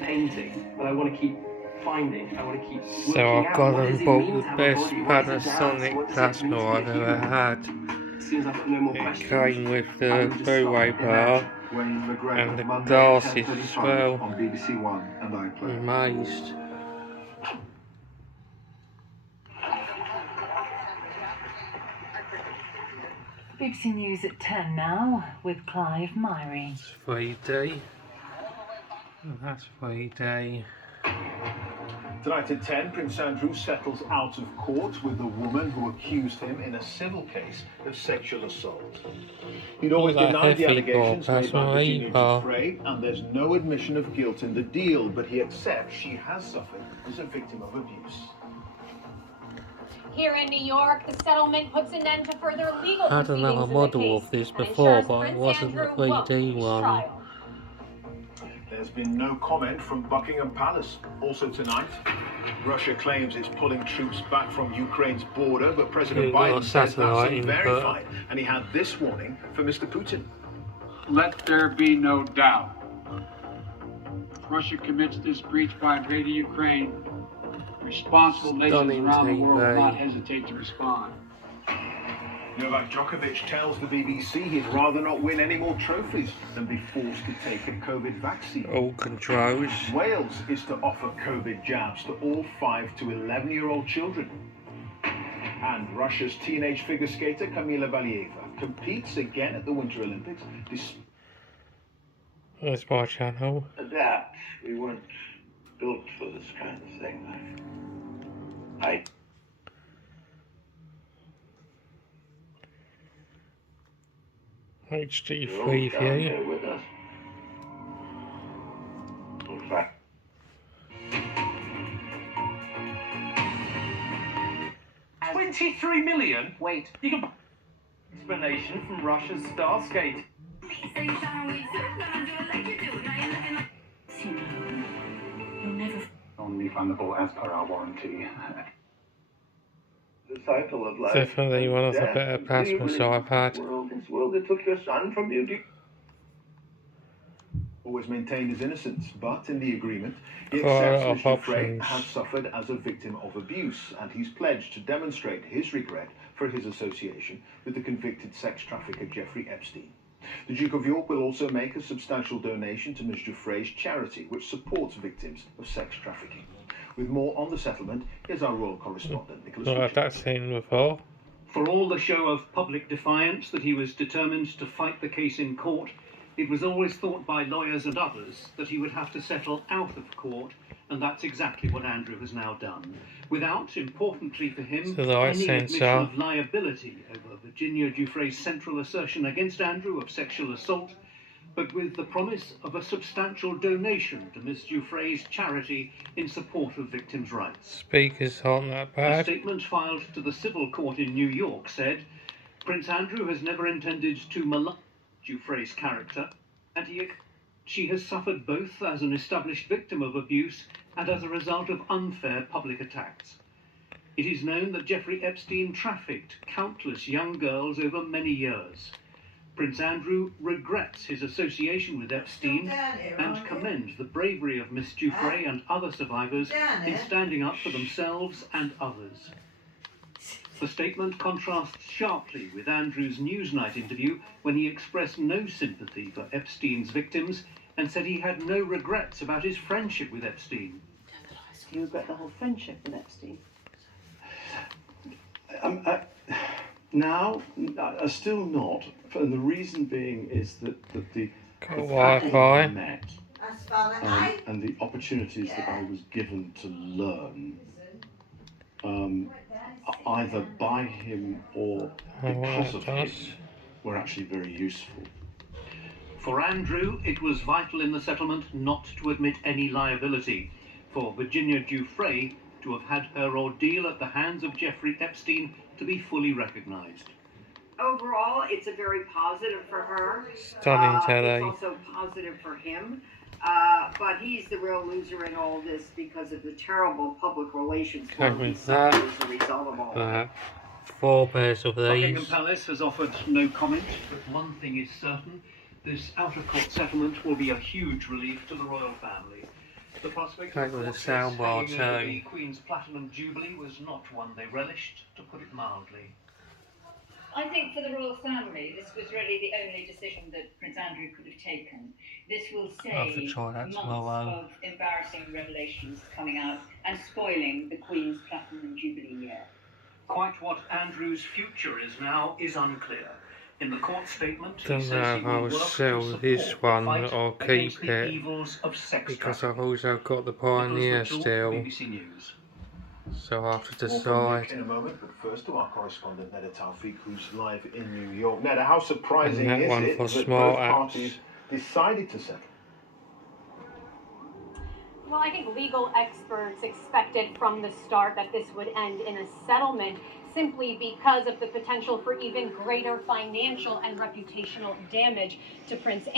painting, but I want to keep finding. I want to keep working So I've out got what and does it bought mean the to have a best body? What does it dance? Panasonic What does it mean plasma to be a I've ever human? had. As soon as I've got no more It questions, came with I the will just Blu-ray start bar imagine. and the Monday at glasses as 10:35 well. on BBC One and iPlayer. Amazed. BBC News at 10 now with Clive Myrie. It's 3D. And that's 3D. Tonight at 10, Prince Andrew settles out of court with the woman who accused him in a civil case of sexual assault. He'd always that denied the heavy allegations made by Virginia bar. Giuffre, and there's no admission of guilt in the deal, but he accepts she has suffered as a victim of abuse. Here in New York, the settlement puts an end to further legal I had proceedings another in the model case of this and before, ensures but it Prince wasn't the Andrew won't 3D face one. trial. There's been no comment from Buckingham Palace. Also tonight, Russia claims it's pulling troops back from Ukraine's border, but President Biden says that's unverified, and he had this warning for Mr. Putin. Let there be no doubt. If Russia commits this breach by invading Ukraine, responsible nations around the world will not hesitate to respond. Novak Djokovic tells the BBC he'd rather not win any more trophies than be forced to take a COVID vaccine. All controls. Wales is to offer COVID jabs to all 5 to 11-year-old children. And Russia's teenage figure skater Kamila Valieva competes again at the Winter Olympics. That's my channel. Adapt. We weren't built for this kind of thing. HD Freeview. With us. In fact, 23 million? Wait, you can... Explanation from Russia's Starskate. You'll never... Non-refundable as per our warranty. the cycle of life. Definitely one of the better plasmas I've had. This world that took your son from you. Always maintained his innocence, but in the agreement, he Quite a accepts lot of Mr. Frey options. has suffered as a victim of abuse, and he's pledged to demonstrate his regret for his association with the convicted sex trafficker Jeffrey Epstein. The Duke of York will also make a substantial donation to Ms. Giuffre's charity, which supports victims of sex trafficking. With more on the settlement, here's our royal correspondent, Nicholas. Not had that scene before. For all the show of public defiance that he was determined to fight the case in court, it was always thought by lawyers and others that he would have to settle out of court, and that's exactly what Andrew has now done. Without, importantly for him, any admission of liability over Virginia Giuffre's central assertion against Andrew of sexual assault, but with the promise of a substantial donation to Miss Giuffre's charity in support of victims' rights. Speakers aren't that A bad. statement filed to the civil court in New York said, Prince Andrew has never intended to malign Giuffre's character, and she has suffered both as an established victim of abuse and as a result of unfair public attacks. It is known that Jeffrey Epstein trafficked countless young girls over many years. Prince Andrew regrets his association with Epstein and commends the bravery of Miss Giuffre and other survivors in standing up for themselves and others. The statement contrasts sharply with Andrew's Newsnight interview when he expressed no sympathy for Epstein's victims and said he had no regrets about his friendship with Epstein. Do you regret the whole friendship with Epstein? Still not. And the reason being is that the Wi-Fi. met and the opportunities that I was given to learn, either by him or because of him, were actually very useful. For Andrew, it was vital in the settlement not to admit any liability. For Virginia Giuffre to have had her ordeal at the hands of Jeffrey Epstein to be fully recognised. Overall, it's a very positive for her. Stunning telly. It's also positive for him. But he's the real loser in all this because of the terrible public relations he suffered as a result of all that. 4 pairs of Buckingham these. Palace has offered no comment, but one thing is certain. This out-of-court settlement will be a huge relief to the royal family. The prospect Like of with a court soundbar case hanging over too. the Queen's Platinum Jubilee was not one they relished, to put it mildly. I think for the royal family, this was really the only decision that Prince Andrew could have taken. This will I'll have to save try that months tomorrow. of embarrassing revelations coming out and spoiling the Queen's Platinum Jubilee year. Quite what Andrew's future is now is unclear. In the court statement, he Don't says know he if I will will work sell to this support the one fight or against keep the it, evils of sex because I've trafficking. also got the Nicholas Pioneer Mitchell, still, BBC News. so I have to More from Nick decide. in a moment, but first to our correspondent Neda Taufik, who's live in New York. Neda, how surprising And that is one it for that small both apps. parties decided to settle? Well, I think legal experts expected from the start that this would end in a settlement simply because of the potential for even greater financial and reputational damage to Prince Andrew.